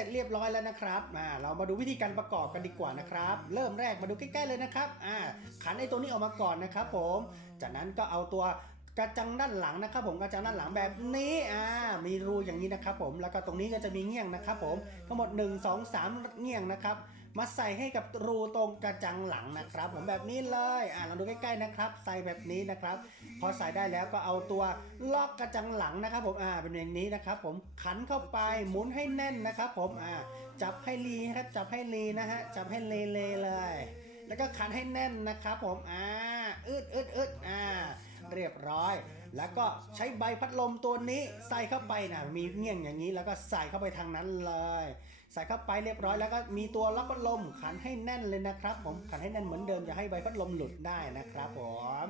ร็จเรียบร้อยแล้วนะครับอ่าเรามาดูวิธีการประกอบกันดีกว่านะครับ เริ่มแรกมาดูใกล้ๆเลยนะครับอ่าขันไอ้ตัวนี้ออกมาก่อนนะครับ ผม จากนั้นก็เอาตัวกระจังด้านหลังนะครับ ผมกระจังด้านหลังแบบนี้อ่ามีรูอย่างนี้นะครับ ผมแล้วก็ตรงนี้ก็จะมีเงี้ยงนะครับ ผมทั้งหมด 1 2 3 เงี้ยงนะครับ มาใส่ให้กับรูตรงกระจังหลังนะครับ ผมแบบนี้เลยอ่าเราดูใกล้ๆนะครับ ใส่แบบนี้นะครับ พอใส่ได้แล้วก็เอาตัวล็อกกระจังหลังนะครับ ผมอ่าเป็นอย่างนี้นะครับ ผมขันเข้าไปหมุนให้แน่นนะครับ ผมอ่าจับให้รีนะครับจับให้รีนะฮะจับให้เลเลเลย แล้วก็ขันให้แน่นนะครับ ผมอ่าอึดอึดอึดอ่า เรียบร้อย แล้วก็ใช้ใบพัดลมตัวนี้ใส่เข้าไปนะมีเงี้ยงอย่างนี้แล้วก็ใส่เข้าไปทางนั้นเลย ใส่เข้าไปเรียบร้อย แล้วก็มีตัวล็อกพัดลมขันให้แน่นเลยนะครับ ผมขันให้แน่นเหมือนเดิมอย่าให้ใบพัดลมหลุดได้นะครับผม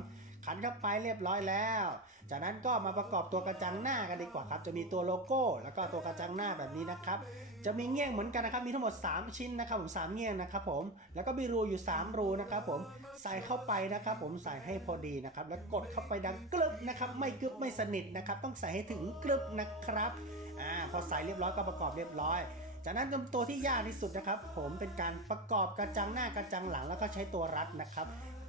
ขันเข้าไปเรียบร้อยแล้ว จากนั้นก็มาประกอบตัวกระจังหน้ากันดีกว่าครับ จะมีตัวโลโก้ แล้วก็ตัวกระจังหน้าแบบนี้นะครับ จะมีเงี้ยงเหมือนกันนะครับ มีทั้งหมด 3 ชิ้นนะครับผม3เงี้ยงนะครับผม แล้วก็มีรูอยู่ 3 รูนะครับผม ใส่เข้าไปนะครับ ผมใส่ให้พอดีนะครับ แล้วกดเข้าไปดังกรึบนะครับ ไม่กรึบไม่สนิทนะครับ ต้องใส่ให้ถึงกรึบนะครับ อ่า พอใส่เรียบร้อยก็ประกอบเรียบร้อย จากนั้นตัวที่ยากที่สุดนะครับ ผมเป็นการประกอบกระจังหน้ากระจังหลังแล้วก็ใช้ตัวรัดนะครับ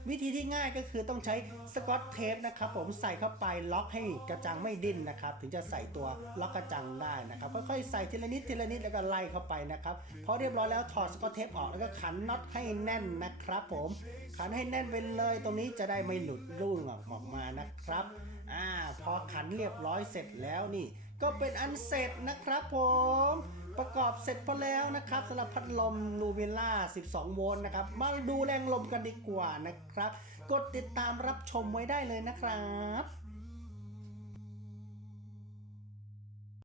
วิธีที่ง่ายก็คือต้องใช้สกอตเทปนะครับ ผมใส่เข้าไปล็อกให้กระจังไม่ดิ้นนะครับ ถึงจะใส่ตัวล็อกกระจังได้นะครับค่อยๆใส่ทีละนิดทีละนิดแล้วก็ไล่เข้าไปนะครับพอเรียบร้อยแล้วถอดสกอตเทปออกแล้วก็ขันน็อตให้แน่นนะครับ ผมขันให้แน่นไปเลย ตรงนี้จะได้ไม่หลุดร่งออกมานะครับอ่าพอขันเรียบร้อยเสร็จแล้วนี่ ก็เป็นอันเสร็จนะครับผม ประกอบเสร็จพอแล้วนะครับสำหรับพัดลมลูเวล่า 12 โวลต์นะครับ มาดูแรงลมกันดีกว่านะครับ กดติดตามรับชมไว้ได้เลยนะครับ